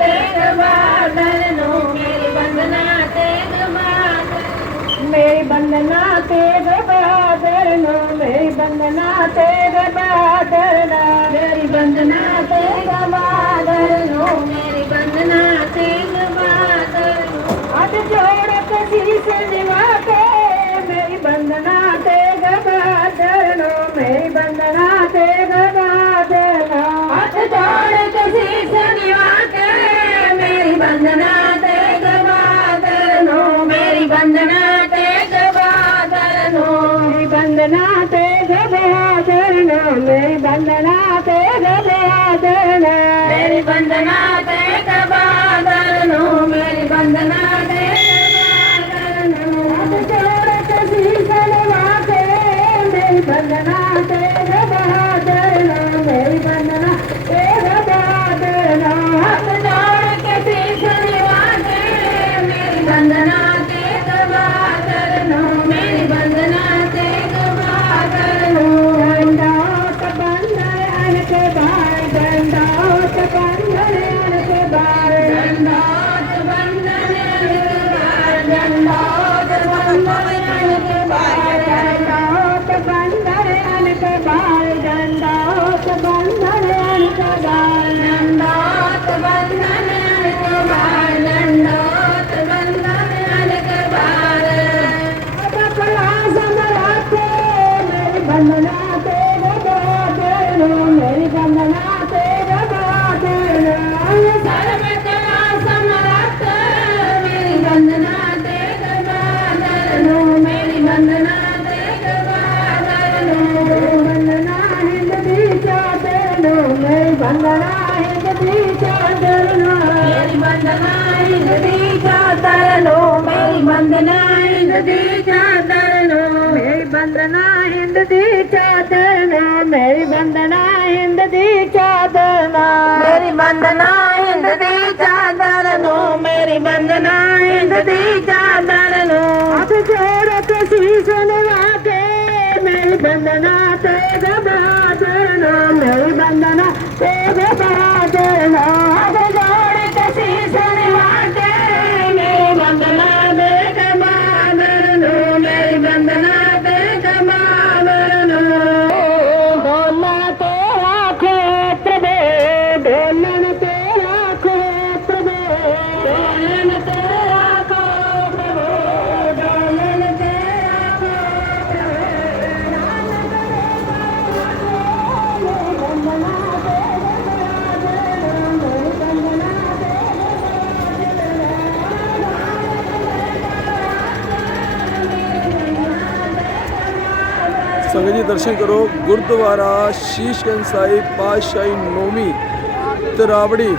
Tegh Bahadur no मेरी वंदना तेग बहादुर मेरी वंदना Tegh Bahadur no मेरी वंदना तेग बहादुर नो मेरी वंदना तेग बहादुर नो मेरी वंदना तेग बहादुर हाथ जोड़ के शीश निवा के मेरी वंदना तेग बहादुर नो मेरी वंदना तेग बहादुर नो हाथ जोड़ के शीश निवा के मेरी वंदना तेग बहादुर नो मेरी वंदना तेग बहादुर नो मेरी वंदना तेग बहादुर नो मेरी वंदना तेग बहादुर नो मेरी वंदना तेग बहादुर नो मेरी वंदना तेग बहादुर नो हाथ जोड़ के शीश निवा के मेरी वंदना तेग बहादुर नो मेरी वंदना तेग बहादुर नो हाथ जोड़ के शीश निवा के मेरी वंदना तेग बहादुर नो मेरी वंदना तेग बहादुर नो दंडोत बंदर अनके बार दंडोत बंदर अनके बार दंडोत बंदर अनके बार दंडोत बंदर अनके बार दंडोत बंदर अनके बार दंडोत बंदर अनके बार दंडोत बंदर अनके बार दंडोत बंदर अनके बार बकला समराते मेरी वंदना तेग बहादुर नो मेरी वंदना तेग बहादुर नो सर्वकला समरथ मेरी वंदना तेग बहादुर नो मेरी वंदना तेग बहादुर नो वंदना हिंद दी चादर नो मेरी वंदना हिंद दी चादर नो मेरी वंदना हिंद दी चादर नो मेरी वंदना हिंद दी चादर नो मेरी वंदना हिंद दी चादर नो मेरी वंदना हिंद दी चादर नो मेरी वंदना हिंद दी चादर नो मेरी वंदना हिंद दी चादर नो हाथ जोड़ के शीश निवा के मेरी वंदना तेग बहादुर नो मेरी वंदना तेग बहादुर नो हाथ जोड़ के शीश निवा के मेरी वंदना तेग बहादुर नो मेरी वंदना तेग बहादुर नो डोलन तेरा क्षेत्र दे डोलन तेरा क्षेत्र दे डोलन तेरा क्षेत्र दे डोलन तेरा क्षेत्र दे नानक मेरी वंदना तेग बहादुर नो मेरी वंदना तेग संगत जी दर्शन करो गुरुद्वारा शीशगंज साहिब पातशाही नौवीं तरावड़ी।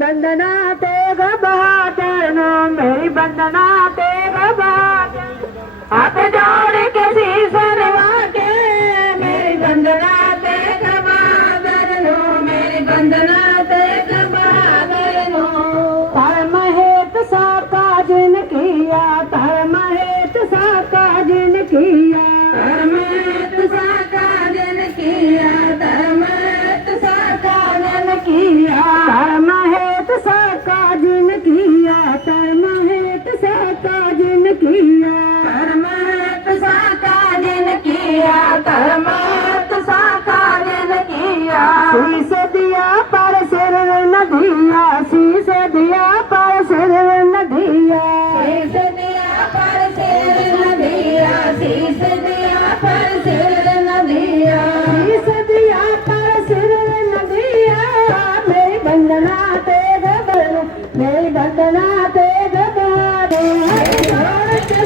बंदना तेग बहादुर नो मेरी बंदना तेग बहादुर हाथ जोड़ के शीश नवा के मेरी बंदना तेग बहादुर नो मेरी बंदना तेग बहादुर नो धर्म हेत साका जिन किया धर्म हेत साका जिन किया धर्म हेत साका जिन किया धर्म हेत साका जिन किया धर्म हेत साका जिन किया धर्म हेत साका जिन किया धर्म हेत साका जिन किया धर्म हेत साका जिन किया शीश दिया पर सिर न दिया शीश दिया पर सिर न दिया शीश दिया पर सिर न दिया शीश दिया पर सिर न दिया शीश दिया पर सिर न दिया मेरी बंदना तेग बहादुर मेरी बंदना तेग बहादुर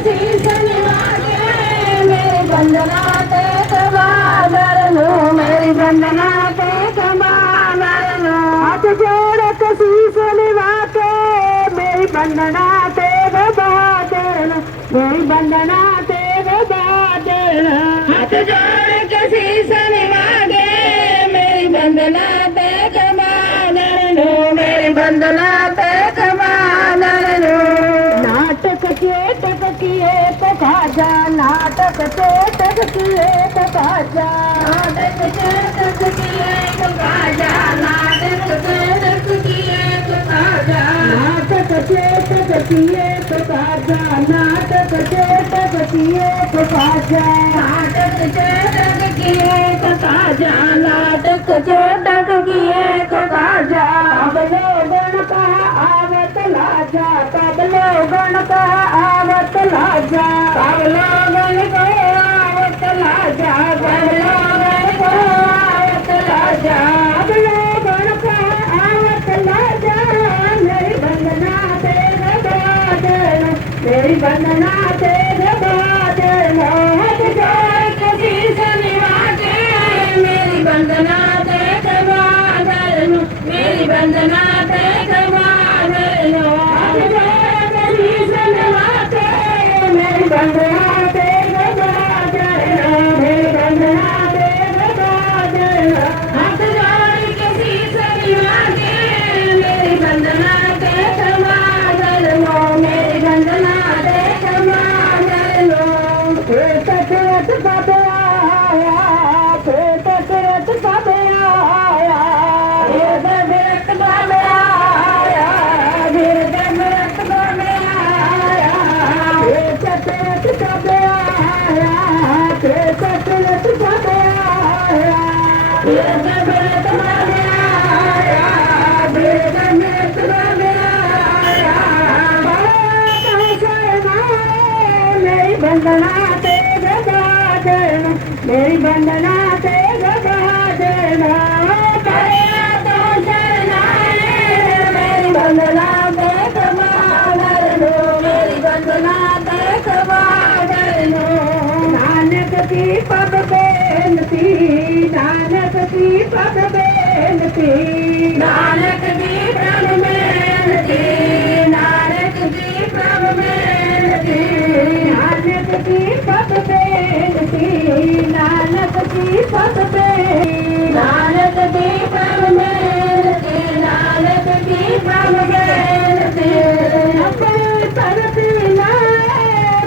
शीश निभा के मेरी बंदना तेग बहादुर नो मेरी बंदना तेग बहादुर नो हाथ जोड़ के शीश निभा के मेरी बंदना तेग बहादुर नो मेरी बंदना तेग बहादुर हाथ जोड़ के शीश निभा के मेरी बंदना तेग बहादुर नो मेरी बंदना तेग बहादुर नो नाटक चेटक किए तो खाजा नाटक चेटक किए तो खाजा नाटक चेटक किए तो खाजा नाटक चेटक किए तो खाजा नाटक चेटक किए तो खाजा नाटक चेटक किए तो खाजा नाटक चेटक किए तो खाजा नाटक चेटक किए तो खाजा अब लोगन का आवत लाजा कब लोगन का आवत लाजा कब लोगन को आवत लाजा कब लोगन को आवत लाजा अब लोगन का आवत लाजा मेरी बंदना तेग बहादुर मेरी बंदना तेग बहादुर हाथ जोड़ के शीश निभा के मेरी बंदना तेग बहादुर मेरी बंदना तेग बहादुर हाथ जोड़ के शीश निभा के मेरी बंदना तेग बहादुर मेरी बंदना तेग बहादुर हाथ जोड़ के शीश निभा के मेरी बंदना तेग बहादुर मेरी बंदना तेग बहादुर फिर तकरत बाबे आया फिर तकरत बाबे आया फिर तकरत बाबे आया फिर तकरत बाबे आया फिर तकरत बाबे आया फिर तकरत बाबे आया फिर तकरत बाबे आया फिर तकरत बाबे आया मेरी बंदना तेग बहादुर मेरी बंदना तेग बहादुर तो शरणाए मेरी बंदना तेग बहादुर मेरी बंदना तेग बहादुर नानक की पग बेनती नानक की पग बेनती नानक की प्रभ बेनती नानक की प्रभ बेनती नानक की पग बेनती नानक की पग बेनती नानक की प्रभ बेनती नानक की प्रभ बेनती अपनी धरती लाए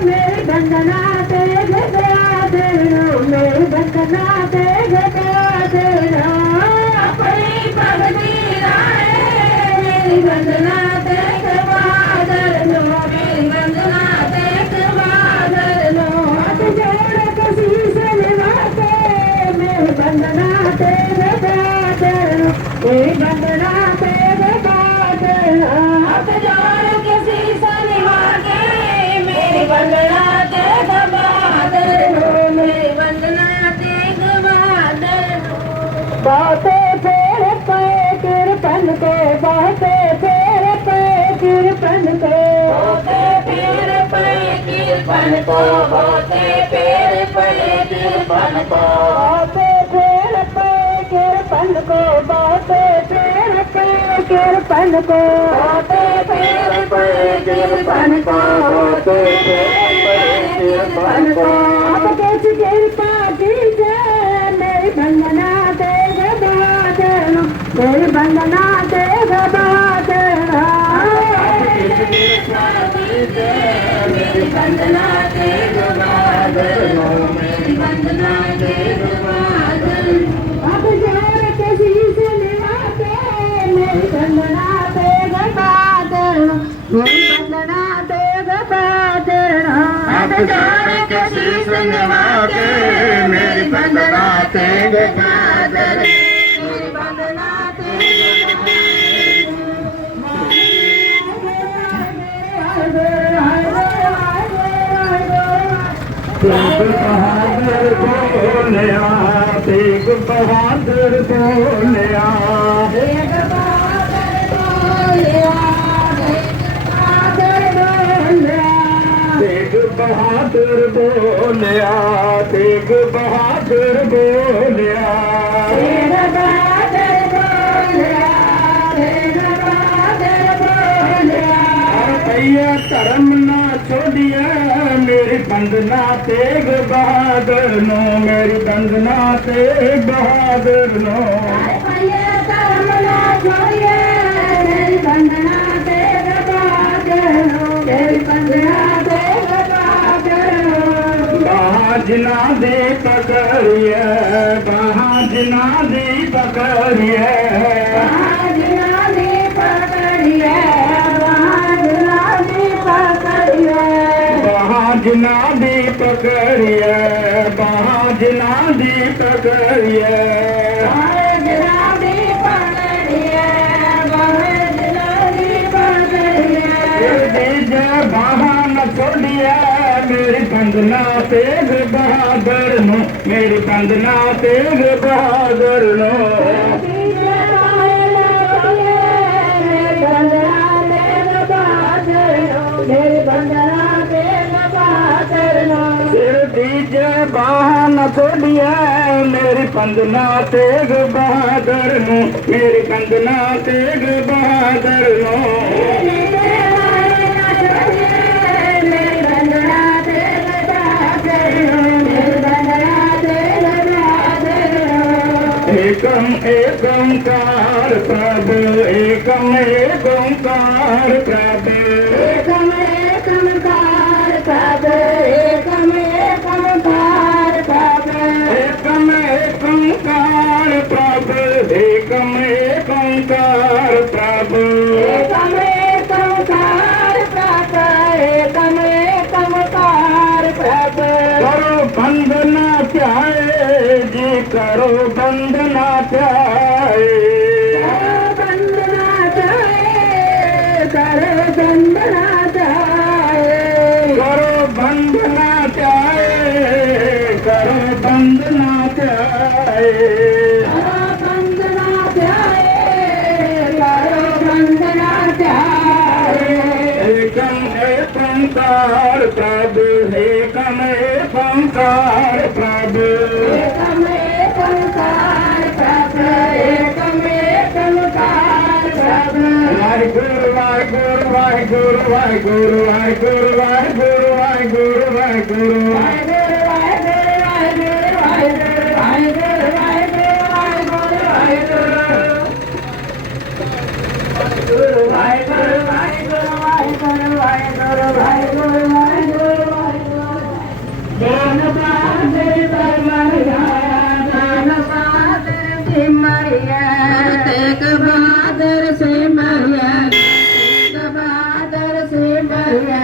मेरी बंदना तेग बहादुर मेरी बंदना तेग बहादुर अपनी भक्ति लाए मेरी बंदना तेग बहादुर मेरी बंदना तेग बहादुर हाथ जोड़ के शीश निभा के मेरी बंदना तेग बहादुर मेरी बंदना तेग बहादुर हाथ जोड़ के शीश निभा के मेरी बंदना तेग बहादुर मेरी बंदना तेग बहादुर बहुते फेर पे कृपन को बहुते फेर पे कृपन को बहुते फेर पे कृपन को बहुते फेर पे कृपन को बहुते फेर पे कृपन को बहुते फेर पे कृपन तिरपन को होते फेर पड़े तिरपन को होते फेर पड़े तिरपन को अब किस कृपा कीजिए मेरी वंदना तेग बहादुर मेरी वंदना तेग बहादुर मेरी वंदना तेग बहादुर मेरी वंदना तेग बहादुर अब जोर किसी से निभाते मेरी वंदना तेग बहादुर मेरी वंदना तेग बहादुर अब जोर किसी से निभाते मेरी वंदना तेग बहादुर मेरी वंदना तेग तेग बहादुर बोलिया तेग बहादुर बोलिया तेग बहादुर बोलिया तेग बहादुर बोलिया तेग बहादुर बोलिया तेग बहादुर बोलिया तेग बहादुर बोलिया तेग बहादुर बोलिया भैया धर्म ना छोड़िया मेरी वंदना तेग बहादुर नो मेरी वंदना तेग बहादुर नो भैया धर्म ना छोड़िए मेरी वंदना तेग बहादुर मेरी वंदना तेग बहादुर बाजना दे पकड़िए बाजना दे पकड़िए महाजनानी पकड़िए महाजनानी पकड़िए बाजना दे पकड़िए बाजना दे पकड़िए महाजनानी पकड़िए महाजनानी पकड़िए जय बहान छोड़िए मेरी वंदना तेग बहादुर नो मेरी वंदना तेग बहादुर नो मेरी वंदना तेग बहादुर सिर दीजे बहान छोड़िए मेरी वंदना तेग बहादुर नो मेरी वंदना तेग बहादुर नो एकम एकंकार प्रभु एकम एकंकार प्रभु एकम एकमकार प्रभु एकम एकमकार प्रभु एकम एकंकार प्रभु एकम एकंकार प्रभु एकम एकमकार प्रभु एकम एकमकार प्रभु करो बंदना चाहे जी करो बंदना चाहे वंदना चाहे करो वंदना चाहे करो बंदना चाहे करो बंदना चाहे वंदना चाहे करो वंदना चाहे एकम एकंकार प्रभु एकम एकंकार प्रभु एकम एकमकार प्रभु एकम एकमकार प्रभु वाहिगुरु वाहिगुरु वाहिगुरु वाहिगुरु वाहिगुरु वाहिगुरु वाहिगुरु वाहिगुरु वाहिगुरु वाहिगुरु वाहिगुरु वाहिगुरु वाहिगुरु वाहिगुरु वाहिगुरु वाहिगुरु वाहिगुरु वाहिगुरु देन बहादुर पर मरिया देन बहादुर से मरिया तेग बहादुर से मरिया तेग बहादुर से मरिया